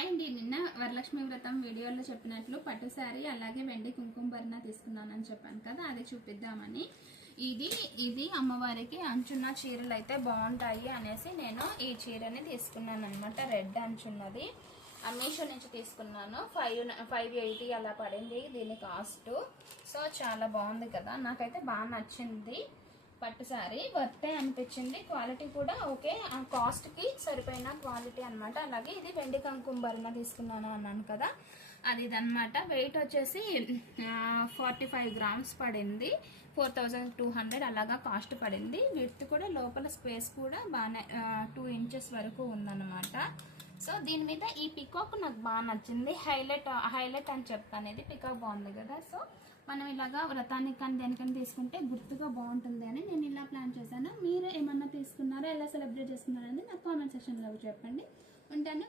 Hi అండి, నిన్న వరలక్ష్మి వ్రతం వీడియోలో చెప్పినట్లు పట్టు శారీ అలాగే వెండి కుంకుమ భరణ తీసుకున్నానని చెప్పాను కదా, అది చూపిద్దామని. ఇది అమ్మవారికి అంచున్న చీరలు అయితే బాగుంటాయి అనేసి నేను ఈ చీరని తీసుకున్నాను అనమాట. రెడ్ అంచున్నది మీషో నుంచి తీసుకున్నాను. 580 అలా పడింది దీని కాస్ట్. సో చాలా బాగుంది కదా, నాకైతే బాగా నచ్చింది. పట్టు శారీ వర్తే అనిపించింది. క్వాలిటీ కూడా ఓకే, ఆ కాస్ట్కి సరిపోయిన క్వాలిటీ అనమాట. అలాగే ఇది వెండి కుంకుమ భరణ తీసుకున్నాను అన్నాను కదా, అది ఇదనమాట. వెయిట్ వచ్చేసి 45 గ్రామ్స్ పడింది. 4200 అలాగా కాస్ట్ పడింది. విడ్త్ కూడా లోపల స్పేస్ కూడా బాగానే 2 ఇంచెస్ వరకు ఉందన్నమాట. సో దీని మీద ఈ పికాక్ నాకు బాగా నచ్చింది. హైలైట్ అని చెప్తాను. ఇది పికాక్ బాగుంది కదా. సో మనం ఇలాగా వ్రతానికి కానీ దేనికని తీసుకుంటే గుర్తుగా బాగుంటుంది అని నేను ఇలా ప్లాన్ చేశాను. మీరు ఏమన్నా తీసుకున్నారో, ఎలా సెలబ్రేట్ చేసుకున్నారని నాకు కామెంట్ సెక్షన్లో చెప్పండి. ఉంటాను.